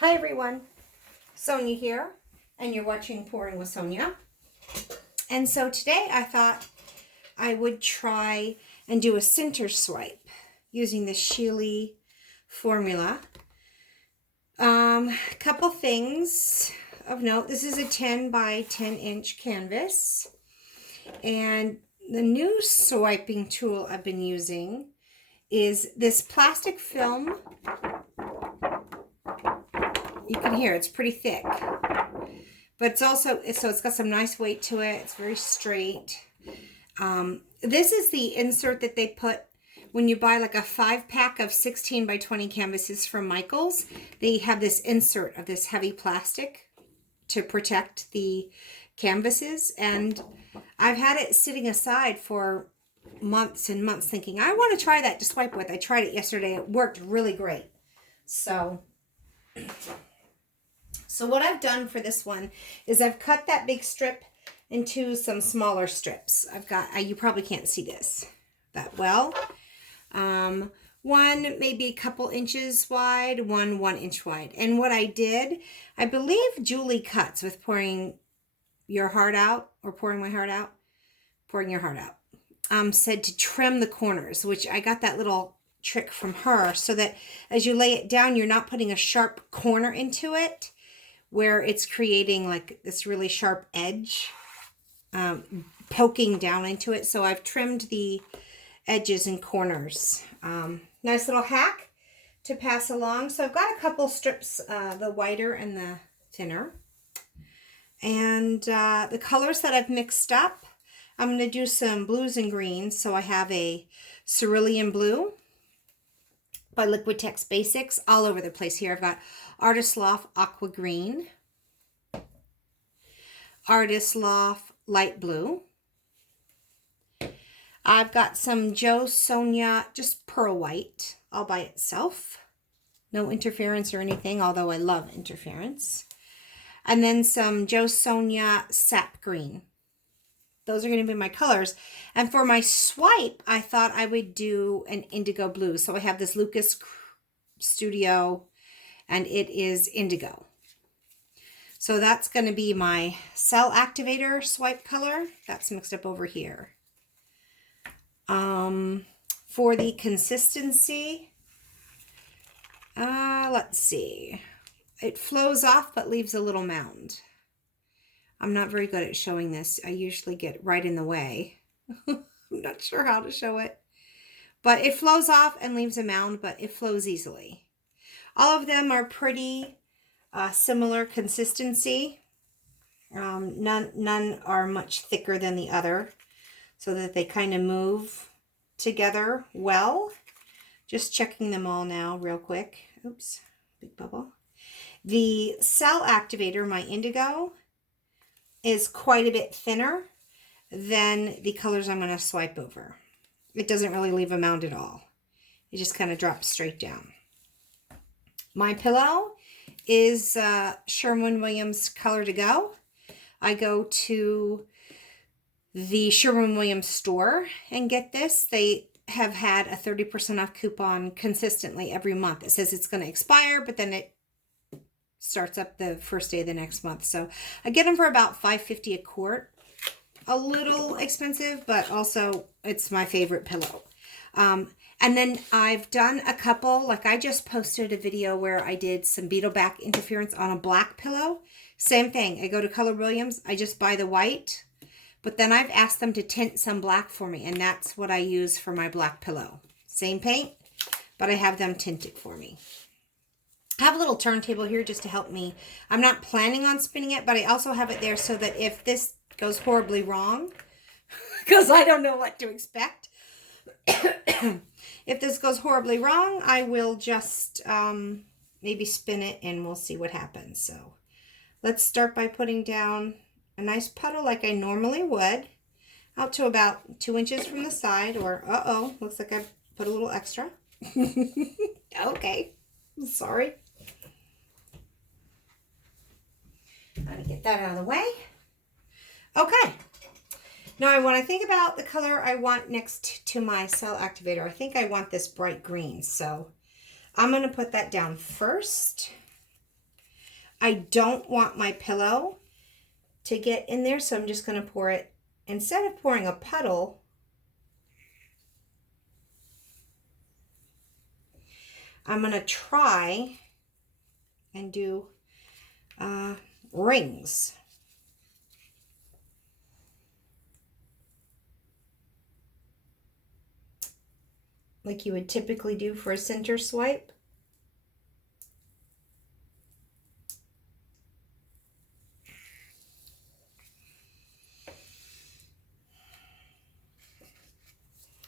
Hi everyone, Sonia here, and you're watching Pouring with Sonia. And so today I thought I would try and do a center swipe using the Shelee formula. Couple things of note. This is a 10 by 10 inch canvas, and the new swiping tool I've been using is this plastic film. You can hear it's pretty thick, but it's also, so it's got some nice weight to it. It's very straight. This is the insert that they put when you buy like a 5-pack of 16 by 20 canvases from Michaels. They have this insert of this heavy plastic to protect the canvases, and I've had it sitting aside for months and months thinking, I want to try that to swipe with. I tried it yesterday. It worked really great. So what I've done for this one is I've cut that big strip into some smaller strips. I've got, you probably can't see this that well. One maybe a couple inches wide, one 1 inch wide. And what I did, I believe Julie Cuts with Pouring Your Heart Out, or Pouring My Heart Out, Pouring Your Heart Out, said to trim the corners, which I got that little trick from her, so that as you lay it down, you're not putting a sharp corner into it where it's creating like this really sharp edge poking down into it. So I've trimmed the edges and corners. Nice little hack to pass along. So I've got a couple strips, the wider and the thinner. And the colors that I've mixed up, I'm going to do some blues and greens. So I have a cerulean blue by Liquitex Basics all over the place here. I've got Artist Loft Aqua Green, Artist Loft Light Blue. I've got some Jo Sonia just Pearl White all by itself. No interference or anything, although I love interference. And then some Jo Sonia Sap Green. Those are going to be my colors. And for my swipe, I thought I would do an indigo blue. So I have this Lucas Studio, and it is indigo. So that's going to be my Cell Activator swipe color. That's mixed up over here. For the consistency, let's see. It flows off but leaves a little mound. I'm not very good at showing this. I usually get right in the way. I'm not sure how to show it. But it flows off and leaves a mound, but it flows easily. All of them are pretty similar consistency. None are much thicker than the other, so that they kind of move together well. Just checking them all now real quick. Oops, big bubble. The Cell Activator, my indigo, is quite a bit thinner than the colors I'm going to swipe over. It doesn't really leave a mound at all. It just kind of drops straight down. My pillow is Sherwin-Williams Color to Go. I go to the Sherwin-Williams store and get this. They have had a 30% off coupon consistently every month. It says it's going to expire, but then it starts up the first day of the next month. So I get them for about $5.50 a quart. A little expensive, but also it's my favorite pillow. And then I've done a couple, like I just posted a video where I did some beetle back interference on a black pillow. Same thing. I go to Color Williams. I just buy the white, but then I've asked them to tint some black for me, and that's what I use for my black pillow. Same paint, but I have them tinted for me. I have a little turntable here just to help me. I'm not planning on spinning it, but I also have it there so that if this goes horribly wrong, because I don't know what to expect. If this goes horribly wrong, I will just maybe spin it and we'll see what happens. So let's start by putting down a nice puddle like I normally would, out to about 2 inches from the side, or looks like I put a little extra. Okay, sorry. Let me get that out of the way. Okay. Now, when I think about the color I want next to my Cell Activator, I think I want this bright green. So I'm going to put that down first. I don't want my pillow to get in there, so I'm just going to pour it, instead of pouring a puddle, I'm going to try and do rings. Like you would typically do for a center swipe.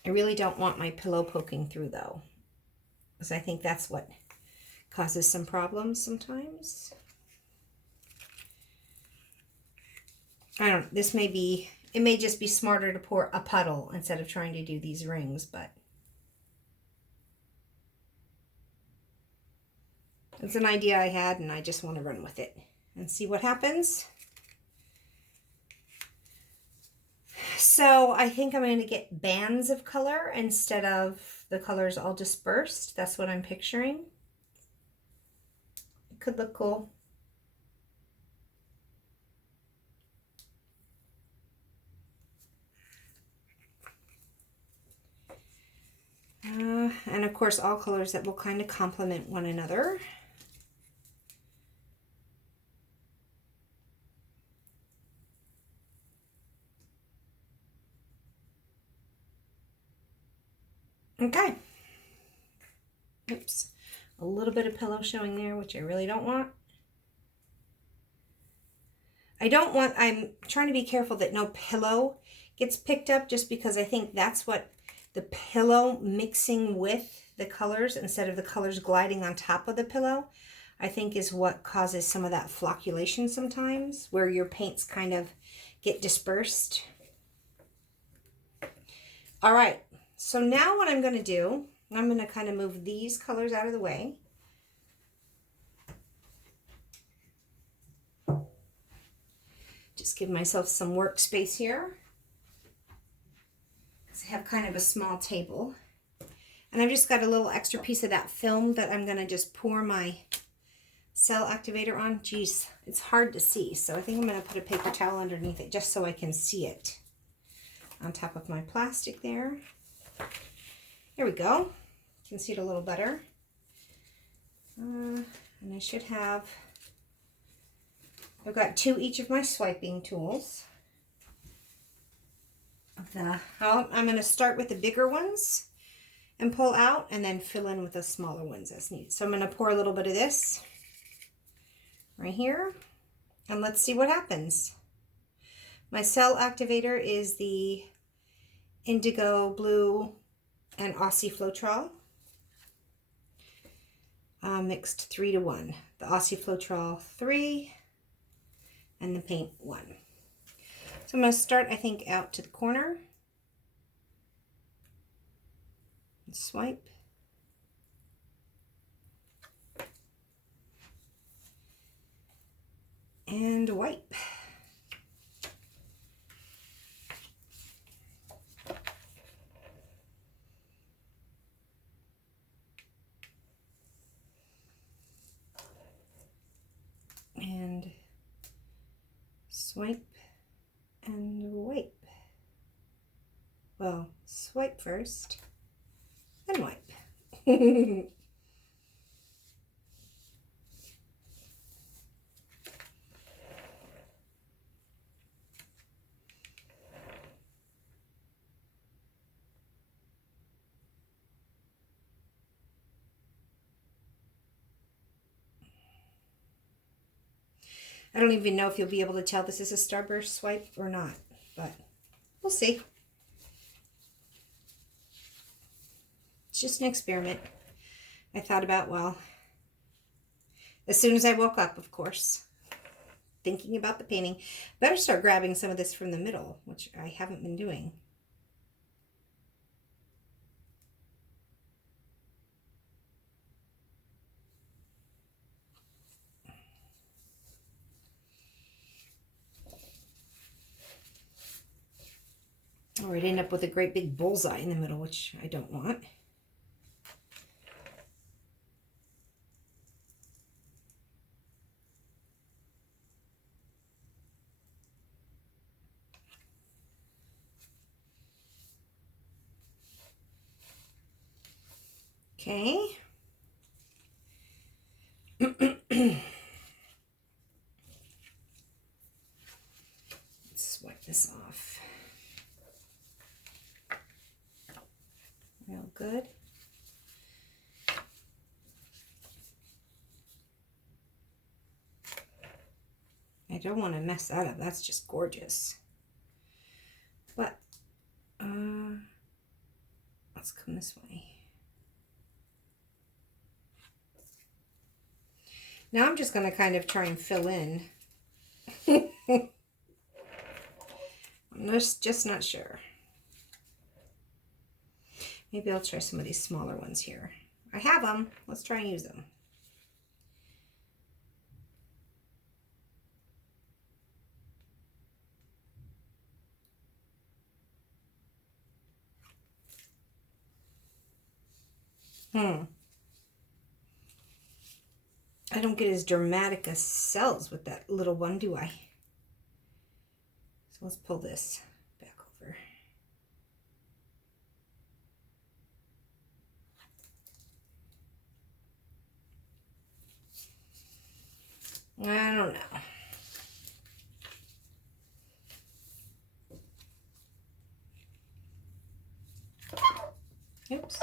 I really don't want my pillow poking through though, because I think that's what causes some problems sometimes. I don't, this may be, it may just be smarter to pour a puddle instead of trying to do these rings, but it's an idea I had and I just want to run with it and see what happens. So I think I'm going to get bands of color instead of the colors all dispersed. That's what I'm picturing. It could look cool. And of course all colors that will kind of complement one another. Okay. Oops. A little bit of pillow showing there, which I really don't want. I'm trying to be careful that no pillow gets picked up, just because I think that's what the pillow mixing with the colors instead of the colors gliding on top of the pillow, I think is what causes some of that flocculation sometimes, where your paints kind of get dispersed. All right, so now what I'm going to do, I'm going to kind of move these colors out of the way. Just give myself some workspace here, because I have kind of a small table. And I've just got a little extra piece of that film that I'm going to just pour my cell activator on. Geez, it's hard to see, so I think I'm going to put a paper towel underneath it just so I can see it on top of my plastic there. There we go. You can see it a little better. And I should have, I've got 2 each of my swiping tools. I'm going to start with the bigger ones and pull out, and then fill in with the smaller ones as needed. So I'm going to pour a little bit of this right here, and let's see what happens. My cell activator is the Indigo Blue and Aussie Floetrol, mixed 3-to-1. The Aussie Floetrol 3 and the paint 1. So I'm going to start, I think, out to the corner. Swipe. And wipe. And swipe and wipe. Well, swipe first, then wipe. I don't even know if you'll be able to tell this is a Starburst swipe or not, but we'll see. It's just an experiment. I thought about, well, as soon as I woke up, of course, thinking about the painting, better start grabbing some of this from the middle, which I haven't been doing. Or I'd end up with a great big bullseye in the middle, which I don't want. Okay. Let's wipe this off. Real good. I don't want to mess that up. That's just gorgeous. But let's come this way. Now I'm just going to kind of try and fill in. I'm just not sure. Maybe I'll try some of these smaller ones here. I have them. Let's try and use them. I don't get as dramatic as cells with that little one, do I? So let's pull this back over. I don't know. Oops.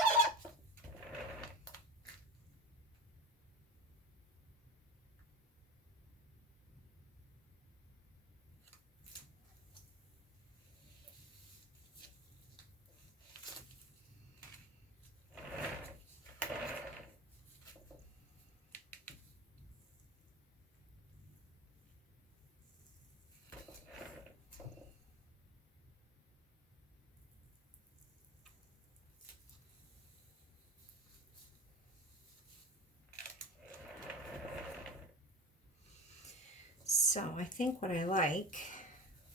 So I think what I like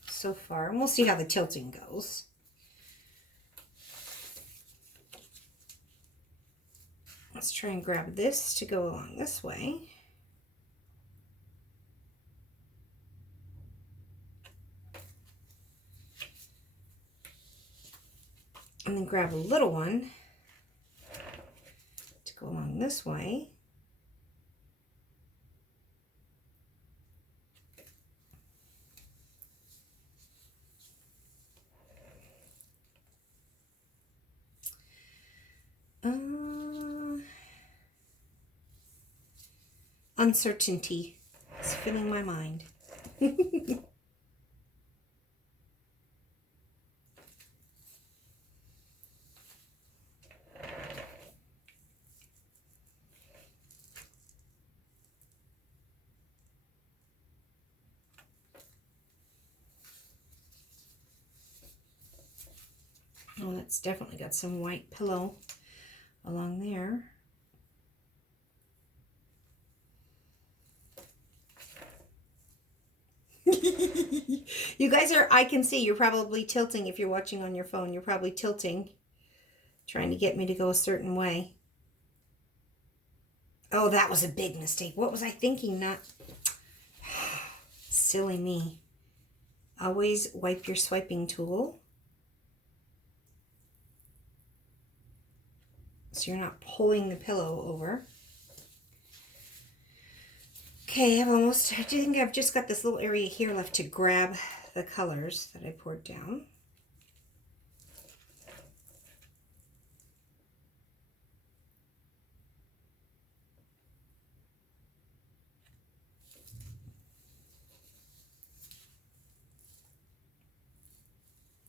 so far, and we'll see how the tilting goes. Let's try and grab this to go along this way. And then grab a little one to go along this way. Uncertainty is filling my mind. Oh, that's definitely got some white pillow along there. You guys are, I can see you're probably tilting if you're watching on your phone. You're probably tilting, trying to get me to go a certain way. Oh, that was a big mistake. What was I thinking? Not silly me. Always wipe your swiping tool so you're not pulling the pillow over. Okay, I think I've just got this little area here left to grab the colors that I poured down.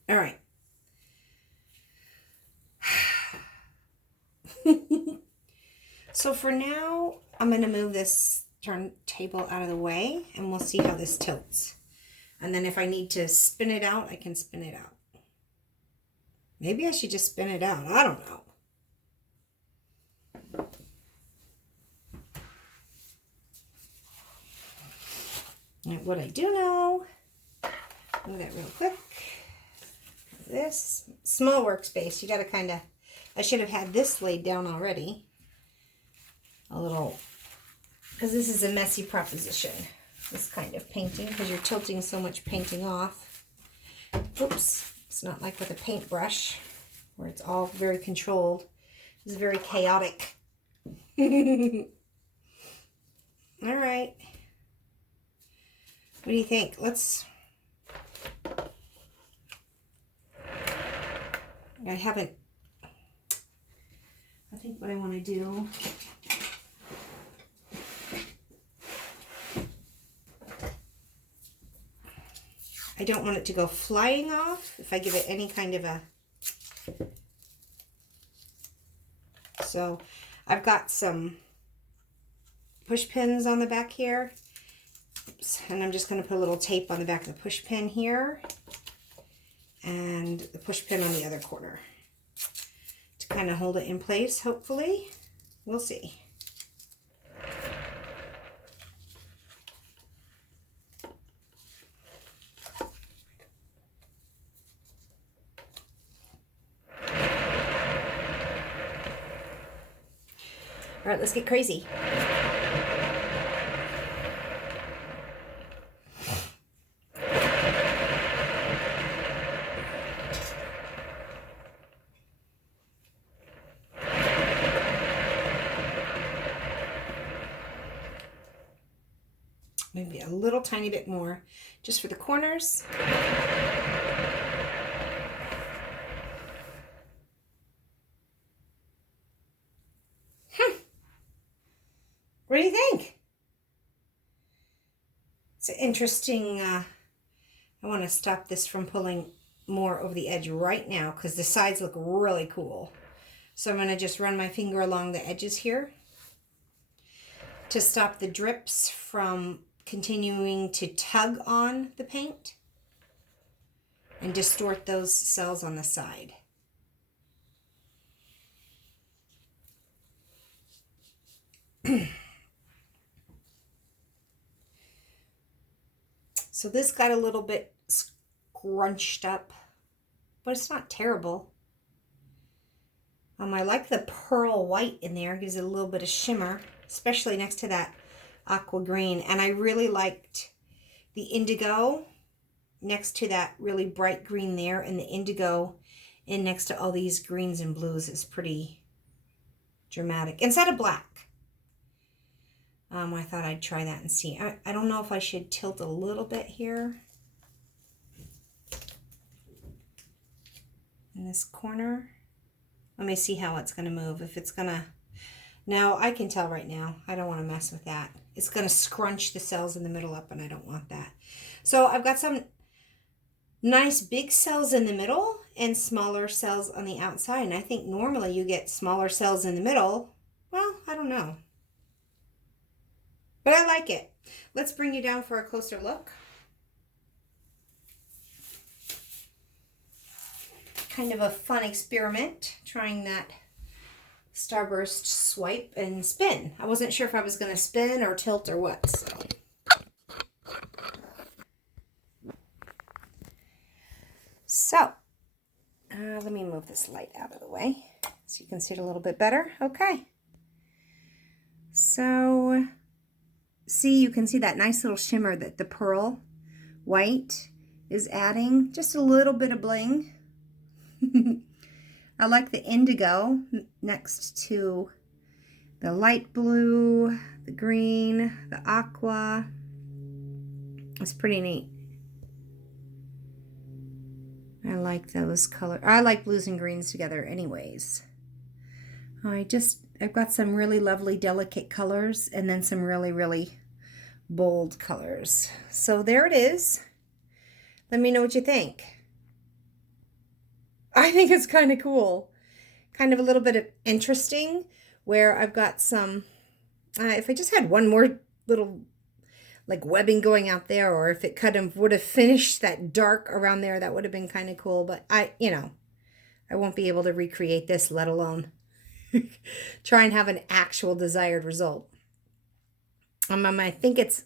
All right. So for now, I'm going to move this turntable out of the way and we'll see how this tilts. And then if I need to spin it out, I can spin it out. Maybe I should just spin it out. I don't know. And what I do know, do that real quick. This small workspace, you got to kind of, I should have had this laid down already. A little, because this is a messy proposition, this kind of painting, because you're tilting so much painting off. Oops, it's not like with a paintbrush where it's all very controlled. It's very chaotic. All right. What do you think? I think what I want to do, I don't want it to go flying off if I give it any kind of a, so I've got some push pins on the back here. Oops. And I'm just going to put a little tape on the back of the push pin here and the push pin on the other corner to kind of hold it in place, hopefully. We'll see. All right, let's get crazy. Maybe a little tiny bit more just for the corners. What do you think? It's an interesting, I want to stop this from pulling more over the edge right now because the sides look really cool. So I'm going to just run my finger along the edges here to stop the drips from continuing to tug on the paint and distort those cells on the side. So this got a little bit scrunched up, but it's not terrible. I like the pearl white in there, gives it a little bit of shimmer, especially next to that aqua green. And I really liked the indigo next to that really bright green there, and the indigo in next to all these greens and blues is pretty dramatic. Instead of black. I thought I'd try that and see. I don't know if I should tilt a little bit here in this corner. Let me see how it's going to move. If it's going to... Now, I can tell right now. I don't want to mess with that. It's going to scrunch the cells in the middle up, and I don't want that. So I've got some nice big cells in the middle and smaller cells on the outside. And I think normally you get smaller cells in the middle. Well, I don't know. But I like it. Let's bring you down for a closer look. Kind of a fun experiment, trying that Starburst swipe and spin. I wasn't sure if I was going to spin or tilt or what. So, let me move this light out of the way so you can see it a little bit better. Okay. So... see, you can see that nice little shimmer that the pearl white is adding. Just a little bit of bling. I like the indigo next to the light blue, the green, the aqua. It's pretty neat. I like those colors. I like blues and greens together anyways. I've got some really lovely delicate colors and then some really, really bold colors. So there it is. Let me know what you think. I think it's kind of cool. Kind of a little bit of interesting where I've got some, if I just had one more little like webbing going out there, or if it kind of would have finished that dark around there, that would have been kind of cool. But I won't be able to recreate this, let alone try and have an actual desired result. I think it's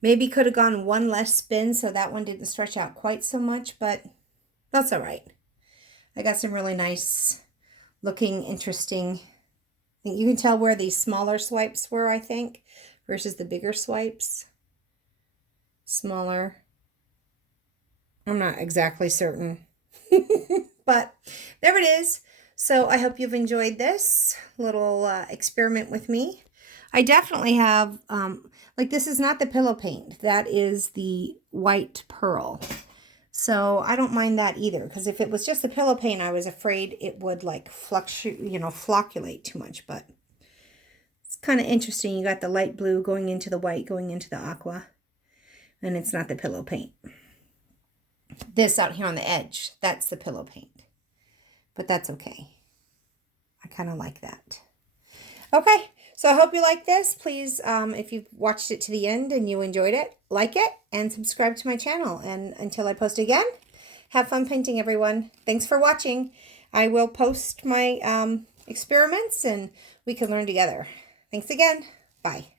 maybe could have gone one less spin, so that one didn't stretch out quite so much, but that's all right. I got some really nice looking, interesting. You can tell where these smaller swipes were, I think, versus the bigger swipes. Smaller. I'm not exactly certain. But there it is. So I hope you've enjoyed this little experiment with me. I definitely have, like this is not the pillow paint. That is the white pearl. So I don't mind that either, because if it was just the pillow paint, I was afraid it would like fluctuate, flocculate too much. But it's kind of interesting. You got the light blue going into the white, going into the aqua, and it's not the pillow paint. This out here on the edge, that's the pillow paint. But that's okay. I kind of like that. Okay, so I hope you like this. Please, if you've watched it to the end and you enjoyed it, like it and subscribe to my channel. And until I post again, have fun painting, everyone. Thanks for watching. I will post my experiments and we can learn together. Thanks again. Bye.